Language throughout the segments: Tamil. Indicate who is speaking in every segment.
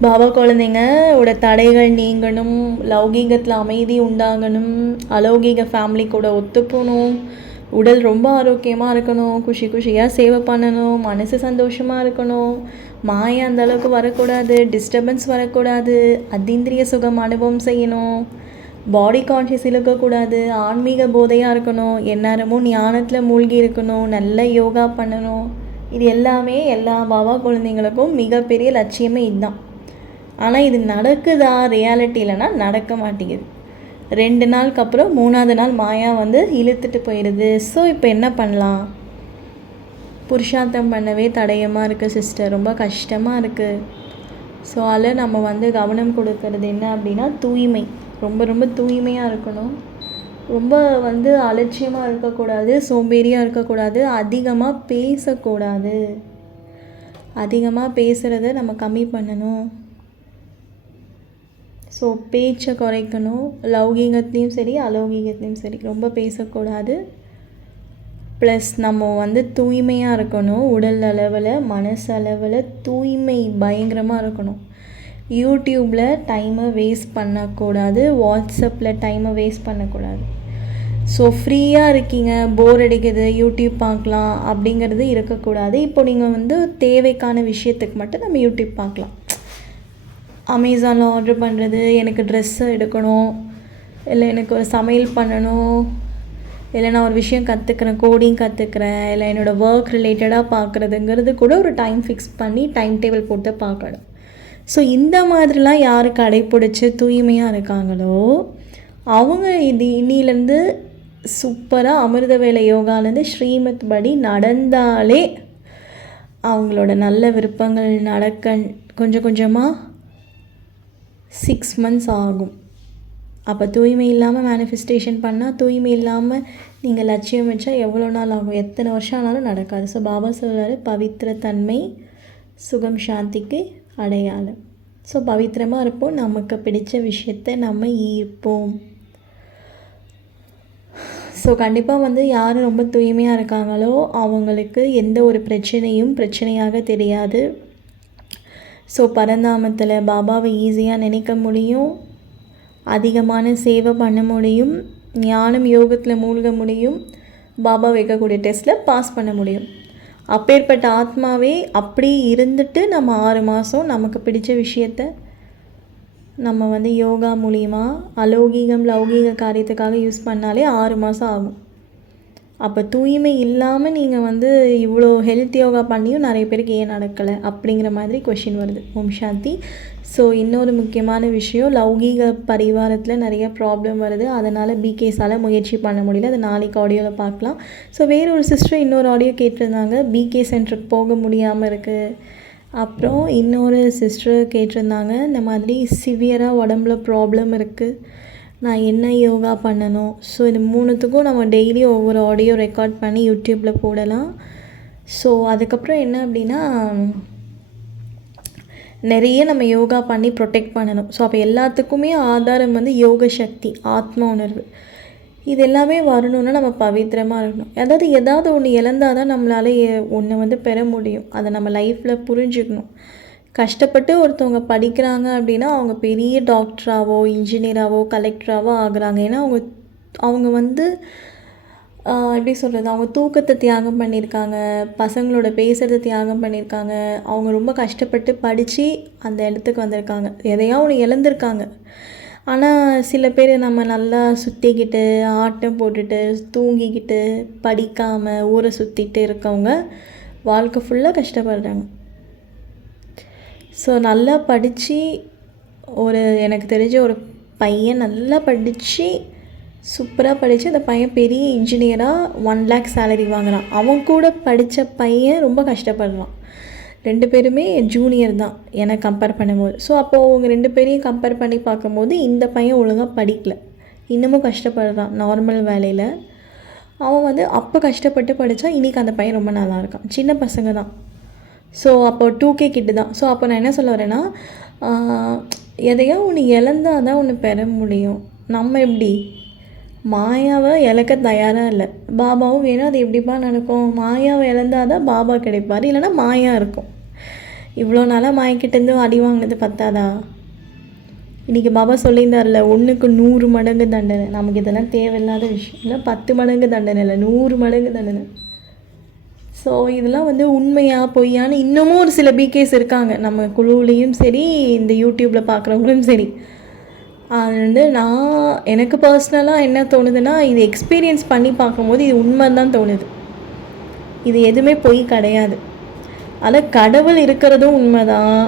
Speaker 1: பாபா குழந்தைங்க ஓட தடைகள் நீங்கணும் லௌகீகத்தில் அமைதி உண்டாகணும் அலௌகீக ஃபேமிலி கூட ஒத்து போகணும் உடல் ரொம்ப ஆரோக்கியமாக இருக்கணும் குஷி குஷியாக சேவை பண்ணணும் மனசு சந்தோஷமாக இருக்கணும் மாயா அந்த அளவுக்கு வரக்கூடாது டிஸ்டர்பன்ஸ் வரக்கூடாது அதீந்திரிய சுகம் அனுபவம் செய்யணும் பாடி கான்ஷியஸ் இருக்கக்கூடாது ஆன்மீக போதையாக இருக்கணும் எந்நேரமும் ஞானத்தில் மூழ்கி இருக்கணும் நல்ல யோகா பண்ணணும் இது எல்லாமே எல்லா பாபா குழந்தைங்களுக்கும் மிகப்பெரிய லட்சியமே இதுதான். ஆனால் இது நடக்குதா? ரியாலிட்டியிலனா நடக்க மாட்டேங்குது. ரெண்டு நாளுக்கு அப்புறம் மூணாவது நாள் மாயா வந்து இழுத்துட்டு போயிடுது. ஸோ இப்போ என்ன பண்ணலாம்? புருஷார்த்தம் பண்ணவே தடயமாக இருக்குது சிஸ்டர் ரொம்ப கஷ்டமாக இருக்குது ஸோ அதில் நம்ம வந்து கவனம் கொடுக்கறது என்ன அப்படின்னா தூய்மை. ரொம்ப ரொம்ப தூய்மையாக இருக்கணும். ரொம்ப வந்து அலட்சியமாக இருக்கக்கூடாது சோம்பேறியாக இருக்கக்கூடாது அதிகமாக பேசக்கூடாது. அதிகமாக பேசுகிறத நம்ம கம்மி பண்ணணும். ஸோ பேச்சை குறைக்கணும் லௌகீகத்துலேயும் சரி அலௌகீகத்துலேயும் சரி ரொம்ப பேசக்கூடாது. ப்ளஸ் நம்ம வந்து தூய்மையாக இருக்கணும் உடல் அளவில் மனசளவில் தூய்மை பயங்கரமாக இருக்கணும். யூடியூப்பில் டைமை வேஸ்ட் பண்ணக்கூடாது வாட்ஸ்அப்பில் டைமை வேஸ்ட் பண்ணக்கூடாது. ஸோ ஃப்ரீயாக இருக்கீங்க போர் அடிக்குது யூடியூப் பார்க்கலாம் அப்படிங்கிறது இருக்கக்கூடாது. இப்போ நீங்கள் வந்து தேவைக்கான விஷயத்துக்கு மட்டும் நம்ம யூடியூப் பார்க்கலாம். அமேசானில் ஆர்டர் பண்ணுறது எனக்கு ட்ரெஸ்ஸு எடுக்கணும் இல்லை எனக்கு ஒரு சமையல் பண்ணணும் இல்லை நான் ஒரு விஷயம் கற்றுக்குறேன் கோடிங் கற்றுக்குறேன் இல்லை என்னோடய ஒர்க் ரிலேட்டடாக பார்க்குறதுங்கிறது கூட ஒரு டைம் ஃபிக்ஸ் பண்ணி டைம் டேபிள் போட்டு பார்க்கணும் ஸோ இந்த மாதிரிலாம் யார் கடைப்பிடிச்சி தூய்மையாக இருக்காங்களோ அவங்க இது இன்னிலேருந்து சூப்பராக அமிர்த வேலை யோகாலேருந்து ஸ்ரீமத் படி நடந்தாலே அவங்களோட நல்ல விருப்பங்கள் நடக்க கொஞ்சம் கொஞ்சமாக சிக்ஸ் மந்த்ஸ் ஆகும். அப்போ தூய்மை இல்லாமல் மேனிஃபெஸ்டேஷன் பண்ணால் தூய்மை இல்லாமல் நீங்கள் லட்சியம் வச்சா எவ்வளோ நாள் ஆகும்? எத்தனை வருஷம் ஆனாலும் நடக்காது. ஸோ பாபா சொல்கிறாரு பவித்திர தன்மை சுகம் சாந்திக்கு அடையாளம். ஸோ பவித்திரமாக இருப்போம். நமக்கு பிடிச்ச விஷயத்தை நம்ம ஈர்ப்போம். ஸோ கண்டிப்பாக வந்து யார் ரொம்ப தூய்மையாக இருக்காங்களோ அவங்களுக்கு எந்த ஒரு பிரச்சனையும் பிரச்சனையாக தெரியாது. ஸோ பரந்தாமத்தில் பாபாவை ஈஸியாக நினைக்க முடியும். அதிகமான சேவை பண்ண முடியும். ஞானம் யோகத்தில் மூழ்க முடியும். பாபா வைக்கக்கூடிய டெஸ்ட்டில் பாஸ் பண்ண முடியும். அப்பேற்பட்ட ஆத்மாவே அப்படி இருந்துட்டு நம்ம ஆறு மாதம் நமக்கு பிடிச்ச விஷயத்த நம்ம வந்து யோகா மூலியமாக அலௌகீகம் லௌகீக காரியத்துக்காக யூஸ் பண்ணாலே ஆறு மாதம் ஆகும். அப்போ தூய்மை இல்லாமல் நீங்கள் வந்து இவ்வளோ ஹெல்த் யோகா பண்ணியும் நிறைய பேருக்கு ஏன் நடக்கலை? அப்படிங்கிற மாதிரி கொஷின் வருது. ஓம் சாந்தி. ஸோ இன்னொரு முக்கியமான விஷயம் லௌகீக பரிவாரத்தில் நிறைய ப்ராப்ளம் வருது. அதனால் பிகேஸால் முயற்சி பண்ண முடியல. அது நாளைக்கு ஆடியோவில் பார்க்கலாம். ஸோ வேறு ஒரு சிஸ்டர் இன்னொரு ஆடியோ கேட்டிருந்தாங்க. பிகே சென்டருக்கு போக முடியாமல் இருக்குது அப்புறம் இன்னொரு சிஸ்டர் கேட்டிருந்தாங்க. இந்த மாதிரி சிவியராக உடம்புல ப்ராப்ளம் இருக்குது நான் என்ன யோகா பண்ணணும்? ஸோ இது மூணுத்துக்கும் நம்ம டெய்லி ஒவ்வொரு ஆடியோ ரெக்கார்ட் பண்ணி யூடியூப்பில் போடலாம். ஸோ அதுக்கப்புறம் என்ன அப்படின்னா நிறைய நம்ம யோகா பண்ணி ப்ரொடெக்ட் பண்ணணும். ஸோ அப்போ எல்லாத்துக்குமே ஆதாரம் வந்து யோக சக்தி ஆத்ம உணர்வு. இது எல்லாமே வரணும்னா நம்ம பவித்திரமாக இருக்கணும். அதாவது ஏதாவது ஒன்று இழந்தால் தான் நம்மளால் ஒன்று வந்து பெற முடியும். அதை நம்ம லைஃப்பில் புரிஞ்சுக்கணும். கஷ்டப்பட்டு ஒருத்தவங்க படிக்கிறாங்க அப்படின்னா அவங்க பெரிய டாக்டராகவோ இன்ஜினியராகவோ கலெக்டராகவோ ஆகுறாங்க. ஏன்னா அவங்க அவங்க வந்து எப்படி சொல்கிறது அவங்க தூக்கத்தை தியாகம் பண்ணியிருக்காங்க பசங்களோட பேசுகிறத தியாகம் பண்ணியிருக்காங்க. அவங்க ரொம்ப கஷ்டப்பட்டு படித்து அந்த இடத்துக்கு வந்திருக்காங்க. எதையா ஒன்று இழந்திருக்காங்க. ஆனால் சில பேர் நம்ம நல்லா சுற்றிக்கிட்டு ஆட்டம் போட்டுட்டு தூங்கிக்கிட்டு படிக்காமல் ஊரை சுற்றிட்டு இருக்கவங்க வாழ்க்கை ஃபுல்லாக கஷ்டப்படுறாங்க. ஸோ நல்லா படித்து ஒரு எனக்கு தெரிஞ்ச ஒரு பையன் நல்லா படித்து சூப்பராக படித்து அந்த பையன் பெரிய இன்ஜினியராக ஒன் லேக் சேலரி வாங்குறான். அவன் கூட படித்த பையன் ரொம்ப கஷ்டப்படுறான். ரெண்டு பேருமே ஜூனியர் தான் எனக்கு கம்பேர் பண்ணும்போது. ஸோ அப்போது அவங்க ரெண்டு பேரையும் கம்பேர் பண்ணி பார்க்கும்போது இந்த பையன் ஒழுங்காக படிக்கல. இன்னமும் கஷ்டப்படுறான் நார்மல் வேலையில். அவன் வந்து அப்போ கஷ்டப்பட்டு படித்தா இன்றைக்கி அந்த பையன் ரொம்ப நல்லா இருக்கான். சின்ன பசங்க தான். ஸோ அப்போ டூ கே கிட்டு தான் ஸோ அப்போ நான் என்ன சொல்ல வரேன்னா எதையோ ஒன்று இழந்தால் தான் ஒன்று பெற முடியும். நம்ம எப்படி? மாயாவை இழக்க தயாராக இல்லை. பாபாவும் வேணும் அது எப்படிப்பா நடக்கும்? மாயாவை இழந்தால் தான் பாபா கிடைப்பார். இல்லைன்னா மாயா இருக்கும். இவ்வளோ நாளாக மாயக்கிட்டேருந்து அடி வாங்கினது பத்தாதா? இன்றைக்கி பாபா சொல்லியிருந்தார்ல ஒன்றுக்கு நூறு மடங்கு தண்டனை. நமக்கு இதெல்லாம் தேவையில்லாத விஷயம். இல்லை பத்து மடங்கு தண்டனை இல்லை நூறு மடங்கு தண்டனை. ஸோ இதெல்லாம் வந்து உண்மையா பொய்யான்னு இன்னமும் ஒரு சில பிகேஸ் இருக்காங்க. நம்ம குழுவுலேயும் சரி இந்த யூடியூப்பில் பார்க்குறவங்களும் சரி. அது வந்து நான் எனக்கு பர்சனலாக என்ன தோணுதுன்னா இது எக்ஸ்பீரியன்ஸ் பண்ணி பார்க்கும்போது இது உண்மை தான் தோணுது. இது எதுவுமே பொய் கிடையாது. ஆனால் கடவுள் இருக்கிறதும் உண்மைதான்.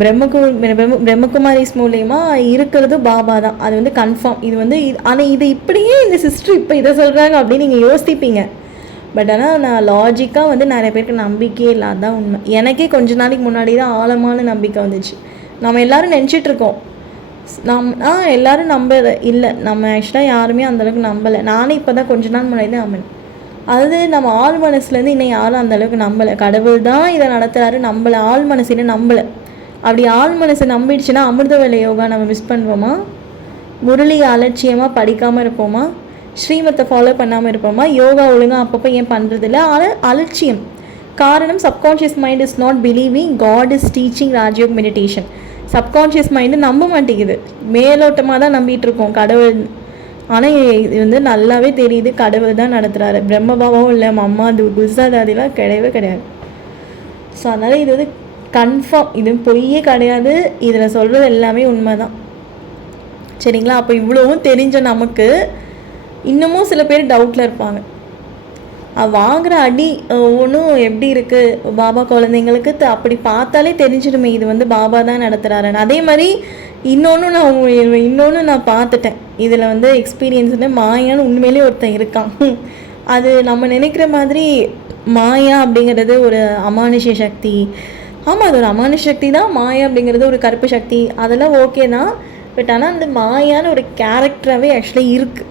Speaker 1: பிரம்மகு பிரம்ம பிரம்மகுமாரிஸ் மூலயமா இருக்கிறது பாபா தான். அது வந்து கன்ஃபார்ம் இது வந்து ஆனால் இது இப்படியே இந்த சிஸ்டர் இப்போ இதை சொல்கிறாங்க அப்படின்னு நீங்கள் யோசிப்பீங்க. பட் ஆனால் நான் லாஜிக்காக வந்து நிறைய பேருக்கு நம்பிக்கையே இல்லாத உண்மை. எனக்கே கொஞ்ச நாளைக்கு முன்னாடி தான் ஆழமான நம்பிக்கை வந்துச்சு. நம்ம எல்லாரும் நினச்சிட்டு இருக்கோம். நம் ஆ எல்லோரும் நம்ப இல்லை நம்ம ஆக்சுவலாக யாருமே அந்தளவுக்கு நம்பலை. நானே இப்போ தான் கொஞ்ச நாள் முன்னாடி தான் நம்பினேன். அது நம்ம ஆள் மனசுலேருந்து இன்னும் யாரும் அந்தளவுக்கு நம்பலை. கடவுள் தான் இதை நடத்துகிறாரு நம்பலை. ஆள் மனசுன்னு நம்பலை. அப்படி ஆள் மனசை நம்பிடுச்சுன்னா அமிர்த வேலை யோகா நம்ம மிஸ் பண்ணுவோமா? முரளி அலட்சியமாக படிக்காமல் இருப்போமா? ஸ்ரீமத்தை ஃபாலோ பண்ணாமல் இருப்போமா? யோகா ஒழுங்காக அப்பப்போ ஏன் பண்ணுறதில்ல ஆனால் அலட்சியம். காரணம் subconscious mind is not believing God is teaching Rajyog meditation subconscious mind நம்ப மாட்டேங்குது. மேலோட்டமாக தான் நம்பிட்டு இருக்கோம் கடவுள். ஆனால் இது வந்து நல்லாவே தெரியுது கடவுள் தான் நடத்துகிறாரு பிரம்மபாபாவும் இல்லை அம்மா அது குஸ்தாதாதிலாம் கிடையவே கிடையாது. ஸோ அதனால் இது வந்து கன்ஃபார்ம் இது பொய்யே கிடையாது. இதில் சொல்கிறது எல்லாமே உண்மை தான் சரிங்களா? அப்போ இவ்வளவும் தெரிஞ்ச நமக்கு இன்னமும் சில பேர் டவுட்டில் இருப்பாங்க. வாங்குகிற அடி ஒவ்வொன்றும் எப்படி இருக்குது பாபா குழந்தைங்களுக்கு த- அப்படி பார்த்தாலே தெரிஞ்சிடுமே இது வந்து பாபா தான் நடத்துகிறாருன்னு அதே மாதிரி இன்னொன்று நான் இன்னொன்று நான் பார்த்துட்டேன். இதில் வந்து எக்ஸ்பீரியன்ஸ்னு மாயான்னு உண்மையிலே ஒருத்தன் இருக்கான். அது நம்ம நினைக்கிற மாதிரி மாயா அப்படிங்கிறது ஒரு அமானுஷ்ய சக்தி. ஆமாம் அது ஒரு அமானுஷ சக்தி தான். மாயா அப்படிங்கிறது ஒரு கருப்பு சக்தி. அதெல்லாம் ஓகே தான். பட் ஆனால் அந்த மாயான்னு ஒரு கேரக்டராகவே ஆக்சுவலி இருக்குது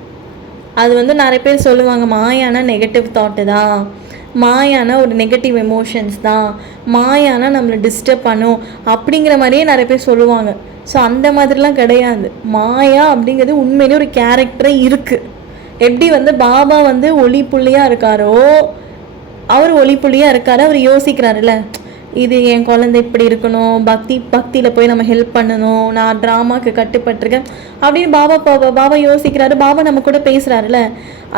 Speaker 1: அது வந்து நிறைய பேர் சொல்லுவாங்க மாயானா நெகட்டிவ் தாட்டு தான். மாயானா ஒரு நெகட்டிவ் எமோஷன்ஸ் தான். மாயானா நம்மளை டிஸ்டர்ப் பண்ணும் அப்படிங்கிற மாதிரியே நிறைய பேர் சொல்லுவாங்க. ஸோ அந்த மாதிரிலாம் கிடையாது. மாயா அப்படிங்கிறது உண்மையிலே ஒரு கேரக்டரே இருக்குது எப்படி வந்து பாபா வந்து ஒளி புள்ளியாக இருக்காரோ அவர் ஒளி புள்ளியாக இருக்காரு அவர் யோசிக்கிறாருல்ல. இது என் குழந்தை இப்படி இருக்கணும் பக்தி பக்தியில் போய் நம்ம ஹெல்ப் பண்ணணும் நான் ட்ராமாக்கு கட்டுப்பட்டிருக்கேன் அப்படின்னு பாபா பாபா பாபா யோசிக்கிறாரு. பாபா நம்ம கூட பேசுகிறாருல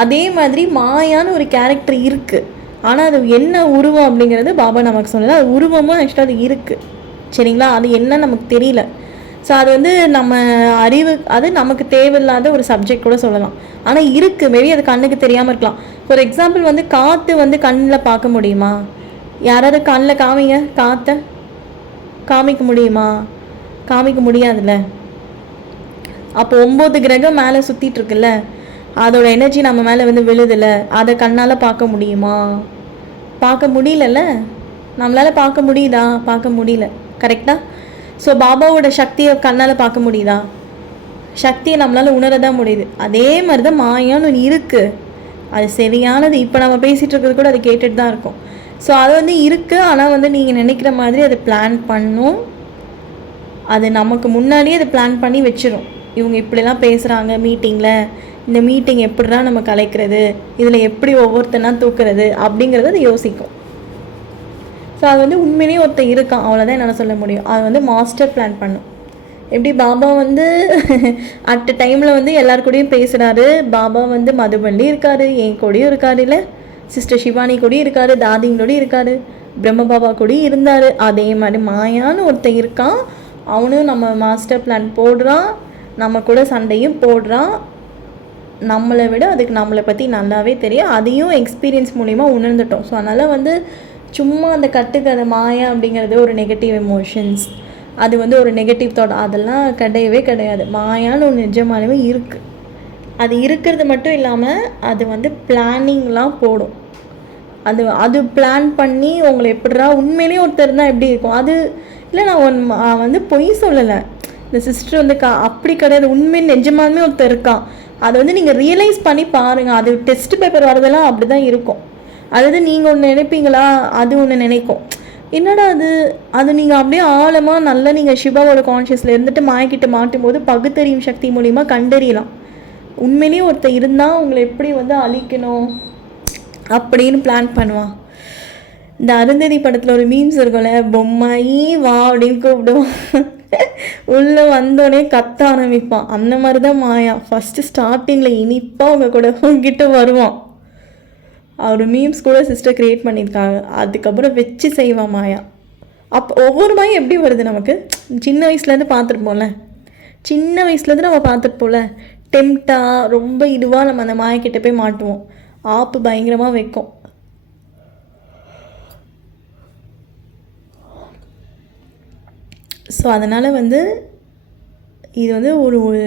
Speaker 1: அதே மாதிரி மாயான்னு ஒரு கேரக்டர் இருக்குது ஆனால் அது என்ன உருவம் அப்படிங்கிறது பாபா நமக்கு சொன்னது. அது உருவமும் ஆக்சுவலாக அது இருக்குது சரிங்களா? அது என்ன நமக்கு தெரியல. ஸோ அது வந்து நம்ம அறிவு அது நமக்கு தேவையில்லாத ஒரு சப்ஜெக்ட் கூட சொல்லலாம். ஆனால் இருக்குது மேபி அது கண்ணுக்கு தெரியாமல் இருக்கலாம். ஃபார் எக்ஸாம்பிள் வந்து காற்று வந்து கண்ணில் பார்க்க முடியுமா? யாராவது கண்ணில் காமிங்க காற்ற காமிக்க முடியுமா? காமிக்க முடியாதுல்ல. அப்போ ஒம்பது கிரகம் மேலே சுற்றிட்டுருக்குல்ல அதோட எனர்ஜி நம்ம மேலே வந்து விழுதுல அதை கண்ணால் பார்க்க முடியுமா? பார்க்க முடியலல்ல? நம்மளால் பார்க்க முடியுதா? பார்க்க முடியல. கரெக்டா ஸோ பாபாவோட சக்தியை கண்ணால் பார்க்க முடியுதா? சக்தியை நம்மளால் உணர தான் முடியுது. அதே மாதிரி தான் மாயான்னு ஒன்று இருக்குது அது சரியானது இப்போ நம்ம பேசிகிட்டு இருக்கிறது கூட அது கேட்டுட்டு தான் இருக்கும். ஸோ அது வந்து இருக்குது ஆனால் வந்து நீங்கள் நினைக்கிற மாதிரி அதை பிளான் பண்ணும். அது நமக்கு முன்னாடியே அதை பிளான் பண்ணி வச்சிடும் இவங்க இப்படிலாம் பேசுகிறாங்க மீட்டிங்கில் இந்த மீட்டிங் எப்படிடா நம்ம கலைக்கிறது? இதில் எப்படி ஒவ்வொருத்தனா தூக்குறது? அப்படிங்கிறத அது யோசிக்கும். ஸோ அது வந்து உண்மையிலேயே ஒருத்தன் இருக்கான். அவ்வளோதான் என்னால் சொல்ல முடியும். அது வந்து மாஸ்டர் பிளான் பண்ணும். எப்படி? பாபா வந்து அட் டைமில் வந்து எல்லார் கூடயும் பேசுகிறாரு பாபா வந்து மதுபள்ளி இருக்காரு. என் கூடயும் இருக்காரு. இல்லை? சிஸ்டர் சிவானி கூடயும் இருக்காரு தாதிங்களோடயும் இருக்காரு பிரம்மபாபா கூட கூடயும் இருந்தார். அதே மாதிரி மாயான்னு ஒருத்தன் இருக்கான். அவனும் நம்ம மாஸ்டர் பிளான் போடுறான். நம்ம கூட சண்டையும் போடுறான். நம்மளை விட அதுக்கு நம்மளை பற்றி நல்லாவே தெரியும். அதையும் எக்ஸ்பீரியன்ஸ் மூலிமா உணர்ந்துட்டோம். ஸோ அதனால் வந்து சும்மா அந்த கட்டுக்கதை மாயா அப்படிங்கிறது ஒரு நெகட்டிவ் எமோஷன்ஸ் அது வந்து ஒரு நெகட்டிவ் தாட் அதெல்லாம் கிடையவே கிடையாது. மாயான்னு ஒன்று நிஜமானவே இருக்குது அது இருக்கிறது மட்டும் இல்லாமல் அது வந்து பிளானிங்லாம் போடும். அது அது பிளான் பண்ணி உங்களை எப்படிரா உண்மையிலேயே ஒருத்தர் தான் எப்படி இருக்கும்? அது இல்லை நான் ஒன் வந்து பொய் சொல்லலை. இந்த சிஸ்டர் வந்து கா அப்படி கிடையாது. உண்மையில் நிஜமாலுமே ஒருத்தர் இருக்கான். அதை வந்து நீங்கள் ரியலைஸ் பண்ணி பாருங்கள் அது டெஸ்ட் பேப்பர் வரதெல்லாம் அப்படி தான் இருக்கும். அதாவது நீங்கள் ஒன்று நினைப்பீங்களா? அது ஒன்று நினைக்கும். என்னடா அது? அது நீங்கள் அப்படியே ஆழமாக நல்லா நீங்கள் சிவாவோட கான்ஷியஸில் இருந்துட்டு மாயக்கிட்ட மாட்டும் போது பகுத்தறியும் சக்தி மூலிமா கண்டறியலாம். உண்மையிலேயே ஒருத்தர் இருந்தால் உங்களை எப்படி வந்து அழிக்கணும் அப்படின்னு பிளான் பண்ணுவான். இந்த அருந்ததி படத்தில் ஒரு மீம்ஸ் இருக்கும்ல பொம்மாயி வா அப்படின்னு கூப்பிடுவான். உள்ளே வந்தோடனே கத்த ஆரம்பிப்பான். அந்த மாதிரி தான் மாயா ஃபஸ்ட்டு ஸ்டார்டிங்கில் இனிப்பாக அவங்க கூட உங்ககிட்ட வருவான். அவர் மீம்ஸ் கூட சிஸ்டர் க்ரியேட் பண்ணியிருக்காங்க. அதுக்கப்புறம் வச்சு செய்வான் மாயா. அப்போ ஒவ்வொரு மாயும் எப்படி வருது நமக்கு? சின்ன வயசுலேருந்து பார்த்துருப்போம்ல. சின்ன வயசுலேருந்து நம்ம பார்த்துருப்போம்ல. டெம்ட்டாக ரொம்ப இதுவாக நம்ம அந்த மாயக்கிட்ட போய் மாட்டுவோம். ஆப்பு பயங்கரமாக வைக்கும். ஸோ அதனால் வந்து இது வந்து ஒரு ஒரு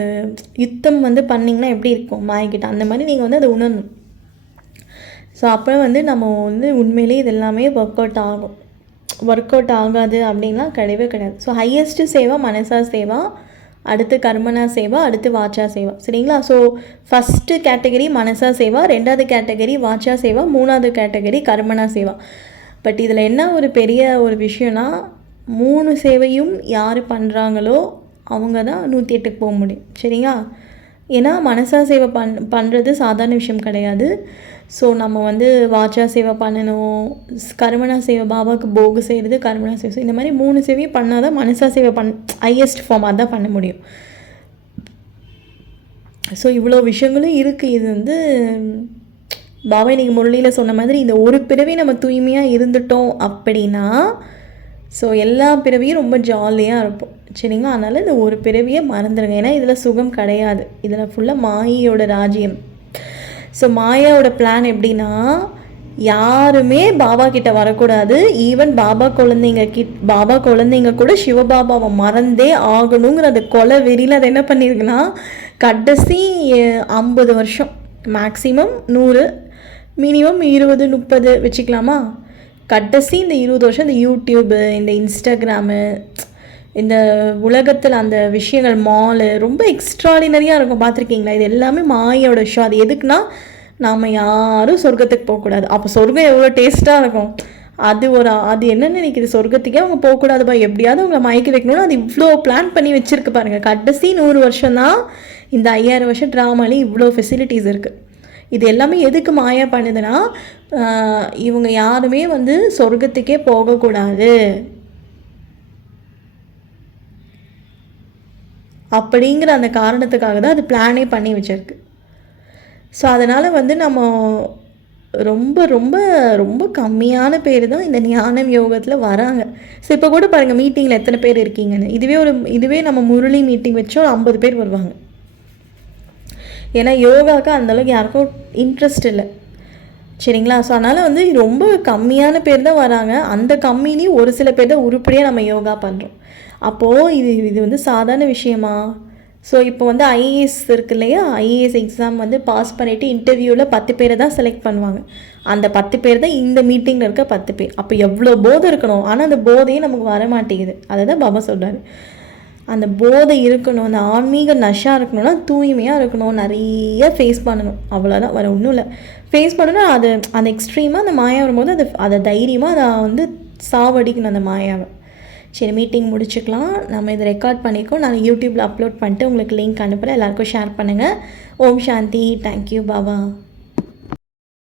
Speaker 1: யுத்தம் வந்து பண்ணிங்கன்னா எப்படி இருக்கும் மாயக்கிட்ட அந்த மாதிரி நீங்கள் வந்து அதை உணரணும். ஸோ அப்புறம் வந்து நம்ம வந்து உண்மையிலே இது எல்லாமே ஒர்க் அவுட் ஆகும். ஒர்க் அவுட் ஆகாது அப்படின்லாம் கிடையவே கிடையாது. ஸோ ஹையஸ்ட்டு சேவா மனசா சேவா அடுத்து கர்மனா சேவா அடுத்து வாச்சா சேவா. சரிங்களா? ஸோ ஃபஸ்ட்டு கேட்டகரி மனசா சேவா ரெண்டாவது கேட்டகரி வாச்சா சேவா மூணாவது கேட்டகரி கர்மனா சேவா. பட் இதில் என்ன ஒரு பெரிய ஒரு விஷயம்னா மூணு சேவையும் யார் பண்ணுறாங்களோ அவங்க தான் நூற்றி எட்டுக்கு போக முடியும். சரிங்களா? ஏன்னா மனசா சேவை பண் பண்ணுறது சாதாரண விஷயம் கிடையாது. ஸோ நம்ம வந்து வாச்சா சேவை பண்ணணும் கருமணா சேவை பாபாவுக்கு போகு செய்கிறது கருமணா சேவை இந்த மாதிரி மூணு சேவையும் பண்ணால் தான் மனசா சேவை பண் ஹையஸ்ட் ஃபார்மாக தான் பண்ண முடியும். ஸோ இவ்வளோ விஷயங்களும் இருக்குது இது வந்து பாபா இன்றைக்கி முரளியில் சொன்ன மாதிரி இந்த ஒரு பிறவி நம்ம தூய்மையாக இருந்துட்டோம் அப்படின்னா ஸோ எல்லா பிறவியும் ரொம்ப ஜாலியாக இருப்போம். சரிங்களா? அதனால் இந்த ஒரு பிறவியை மறந்துடுங்க ஏன்னா இதில் சுகம் கிடையாது. இதில் ஃபுல்லாக மாயையோட ராஜ்யம். ஸோ மாயாவோட பிளான் எப்படின்னா யாருமே பாபா கிட்ட வரக்கூடாது. ஈவன் பாபா குழந்தைங்க கிட் பாபா குழந்தைங்க கூட சிவபாபாவை மறந்தே ஆகணுங்கிற அந்த கொலை வெறியில் அதை என்ன பண்ணியிருக்குன்னா கடைசி ஐம்பது வருஷம். மேக்ஸிமம் நூறு மினிமம் இருபது முப்பது வச்சுக்கலாமா? கடைசி இந்த இருபது வருஷம் இந்த யூடியூப்பு இந்த இன்ஸ்டாகிராமு இந்த உலகத்தில் அந்த விஷயங்கள் மாலு ரொம்ப எக்ஸ்ட்ராடினரியாக இருக்கும். பார்த்துருக்கீங்களா? இது எல்லாமே மாயோட விஷயம் அது எதுக்குன்னா நாம் யாரும் சொர்க்கத்துக்கு போகக்கூடாது. அப்போ சொர்க்கம் எவ்வளோ டேஸ்ட்டாக இருக்கும். அது ஒரு அது என்ன நினைக்கிது. சொர்க்கத்துக்கே அவங்க போகக்கூடாதுப்பா. எப்படியாவது அவங்கள மயக்கி வைக்கணும்னு அது இவ்வளோ பிளான் பண்ணி வச்சுருக்கு பாருங்கள் கடைசி நூறு வருஷம் தான் இந்த ஐயாயிரம் வருஷம் ட்ராமாலேயும் இவ்வளோ ஃபெசிலிட்டிஸ் இருக்குது இது எல்லாமே எதுக்கு மாயா பண்ணுதுன்னா இவங்க யாருமே வந்து சொர்க்கத்துக்கே போகக்கூடாது. அப்படிங்கிற அந்த காரணத்துக்காக தான் அது பிளானே பண்ணி வச்சிருக்கு. ஸோ அதனால் வந்து நம்ம ரொம்ப ரொம்ப ரொம்ப கம்மியான பேர் தான் இந்த ஞானம் யோகத்தில் வராங்க. ஸோ இப்போ கூட பாருங்கள் மீட்டிங்கில் எத்தனை பேர் இருக்கீங்கன்னு. இதுவே ஒரு இதுவே நம்ம முரளி மீட்டிங் வச்சோம் ஒரு ஐம்பது பேர் வருவாங்க. ஏன்னா யோகாவுக்கு அந்தளவுக்கு யாருக்கும் இன்ட்ரெஸ்ட் இல்லை. சரிங்களா? ஸோ அதனால் வந்து ரொம்ப கம்மியான பேர் தான் வராங்க. அந்த கம்மிலையும் ஒரு சில பேர் தான் உருப்படியாக நம்ம யோகா பண்ணுறோம் அப்போது இது இது வந்து சாதாரண விஷயமா? ஸோ இப்போ வந்து ஐஏஎஸ் இருக்கு இல்லையா? ஐஏஎஸ் எக்ஸாம் வந்து பாஸ் பண்ணிவிட்டு இன்டர்வியூவில் பத்து பேரை தான் செலக்ட் பண்ணுவாங்க. அந்த பத்து பேர் தான் இந்த மீட்டிங்கில் இருக்க பத்து பேர். அப்போ எவ்வளோ போதை இருக்கணும்? ஆனால் அந்த போதையே நமக்கு வர மாட்டேங்குது அதை தான் பாபா சொல்கிறாரு அந்த போதை இருக்கணும் அந்த ஆன்மீக நஷா இருக்கணும்னா தூய்மையாக இருக்கணும். நிறைய ஃபேஸ் பண்ணணும். அவ்வளோதான் வேறு ஒன்றும் இல்லை. ஃபேஸ் பண்ணணும் அது அந்த எக்ஸ்ட்ரீமாக அந்த மாயா வரும்போது அது அதை தைரியமாக அதை வந்து சாவடிக்கணும் அந்த மாயாவை. சரி மீட்டிங் முடிச்சுக்கலாம். நம்ம இதை ரெக்கார்ட் பண்ணிக்கோ நான் யூடியூப்பில் அப்லோட் பண்ணிட்டு உங்களுக்கு லிங்க் அனுப்புகிறேன் எல்லாேருக்கும் ஷேர் பண்ணுங்கள் ஓம் சாந்தி. தேங்க்யூ பாபா